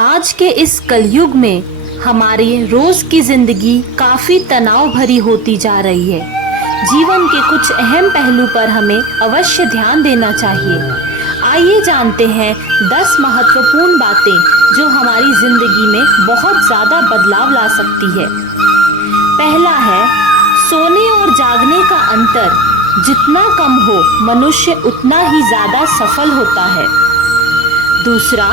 आज के इस कलयुग में हमारी रोज की जिंदगी काफी तनाव भरी होती जा रही है। जीवन के कुछ अहम पहलू पर हमें अवश्य ध्यान देना चाहिए। आइए जानते हैं 10 महत्वपूर्ण बातें जो हमारी जिंदगी में बहुत ज्यादा बदलाव ला सकती है। पहला है, सोने और जागने का अंतर जितना कम हो मनुष्य उतना ही ज्यादा सफल होता है। दूसरा,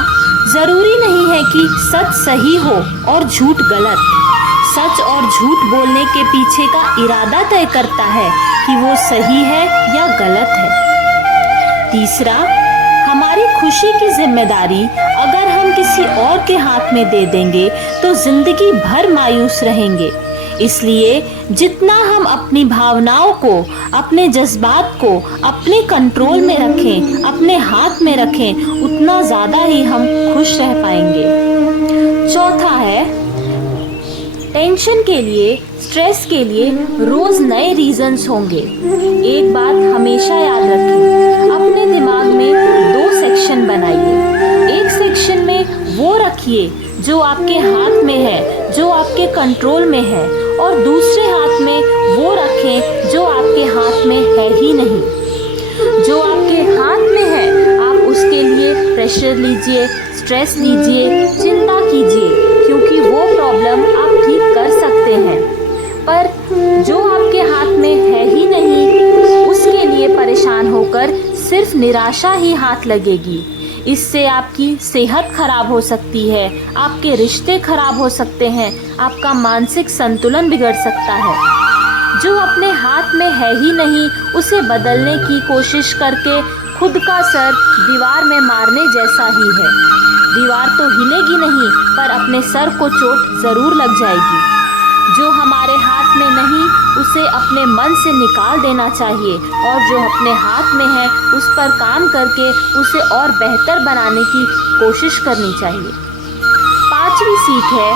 जरूरी नहीं है कि सच सही हो और झूठ गलत। सच और झूठ बोलने के पीछे का इरादा तय करता है कि वो सही है या गलत है। तीसरा, हमारी खुशी की जिम्मेदारी अगर हम किसी और के हाथ में दे देंगे तो जिंदगी भर मायूस रहेंगे। इसलिए जितना हम अपनी भावनाओं को, अपने जज्बात को अपने कंट्रोल में रखें, अपने हाथ में रखें, उतना ज़्यादा ही हम खुश रह पाएंगे। चौथा है, टेंशन के लिए, स्ट्रेस के लिए रोज नए रीजंस होंगे। एक बात हमेशा याद रखें, अपने दिमाग में 2 सेक्शन बनाइए। एक सेक्शन में वो रखिए जो आपके हाथ में है, जो आपके कंट्रोल में है, और दूसरे हाथ में वो रखें जो आपके हाथ में है ही नहीं। जो आपके हाथ में है आप उसके लिए प्रेशर लीजिए, स्ट्रेस लीजिए, चिंता कीजिए, क्योंकि वो प्रॉब्लम आप ठीक कर सकते हैं। पर जो आपके हाथ में है ही नहीं, उसके लिए परेशान होकर सिर्फ निराशा ही हाथ लगेगी। इससे आपकी सेहत खराब हो सकती है, आपके रिश्ते खराब हो सकते हैं, आपका मानसिक संतुलन बिगड़ सकता है। जो अपने हाथ में है ही नहीं, उसे बदलने की कोशिश करके खुद का सर दीवार में मारने जैसा ही है। दीवार तो हिलेगी नहीं, पर अपने सर को चोट जरूर लग जाएगी। जो हमारे हाथ में नहीं, उसे अपने मन से निकाल देना चाहिए, और जो अपने हाथ में है उस पर काम करके उसे और बेहतर बनाने की कोशिश करनी चाहिए। 5वीं सीख है,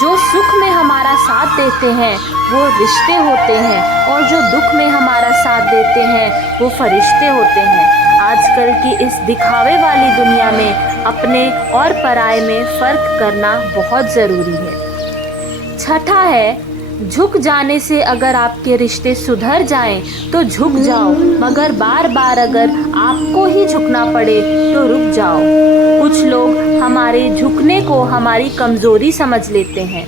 जो सुख में हमारा साथ देते हैं वो रिश्ते होते हैं, और जो दुख में हमारा साथ देते हैं वो फरिश्ते होते हैं। आजकल की इस दिखावे वाली दुनिया में अपने और पराये में फ़र्क करना बहुत ज़रूरी है। छठा है, झुक जाने से अगर आपके रिश्ते सुधर जाएं तो झुक जाओ, मगर बार बार अगर आपको ही झुकना पड़े तो रुक जाओ। कुछ लोग हमारे झुकने को हमारी कमज़ोरी समझ लेते हैं।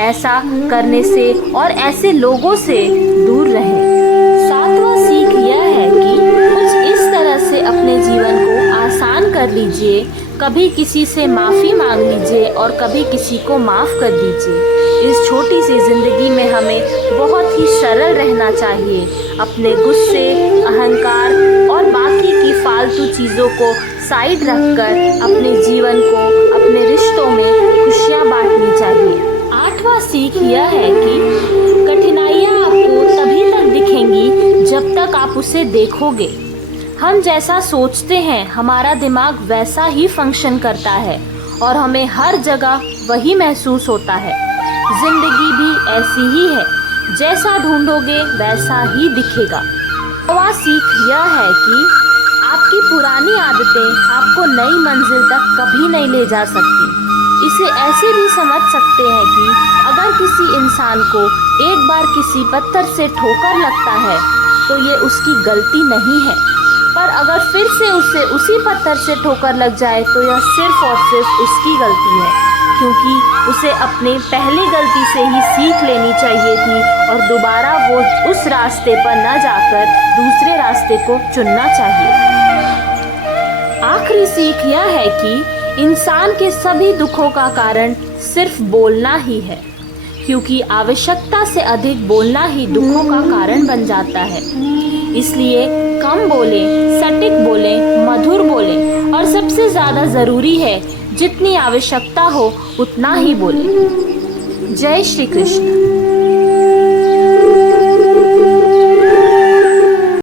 ऐसा करने से और ऐसे लोगों से दूर रहें। 7वां सीख यह है कि कुछ इस तरह से अपने जीवन को आसान कर लीजिए, कभी किसी से माफ़ी मांग लीजिए और कभी किसी को माफ़ कर दीजिए। इस छोटी सी ज़िंदगी में हमें बहुत ही सरल रहना चाहिए। अपने गुस्से, अहंकार और बाकी की फालतू चीज़ों को साइड रखकर अपने जीवन को, अपने रिश्तों में खुशियाँ बांटनी चाहिए। 8वां सीख यह है कि कठिनाइयाँ आपको तभी तक दिखेंगी जब तक आप उसे देखोगे। हम जैसा सोचते हैं हमारा दिमाग वैसा ही फंक्शन करता है, और हमें हर जगह वही महसूस होता है। जिंदगी भी ऐसी ही है, जैसा ढूंढोगे वैसा ही दिखेगा। 9वां सीख यह है कि आपकी पुरानी आदतें आपको नई मंजिल तक कभी नहीं ले जा सकती। इसे ऐसे भी समझ सकते हैं कि अगर किसी इंसान को एक बार किसी पत्थर से ठोकर लगता है तो ये उसकी गलती नहीं है, पर अगर फिर से उसे उसी पत्थर से ठोकर लग जाए तो यह सिर्फ और सिर्फ उसकी गलती है, क्योंकि उसे अपने पहली गलती से ही सीख लेनी चाहिए थी और दोबारा वो उस रास्ते पर न जाकर दूसरे रास्ते को चुनना चाहिए। आखिरी सीख यह है कि इंसान के सभी दुखों का कारण सिर्फ बोलना ही है, क्योंकि आवश्यकता से अधिक बोलना ही दुखों का कारण बन जाता है। इसलिए कम बोलें, सटीक बोलें, मधुर बोलें, और सबसे ज़्यादा ज़रूरी है जितनी आवश्यकता हो उतना ही बोलें। जय श्री कृष्ण।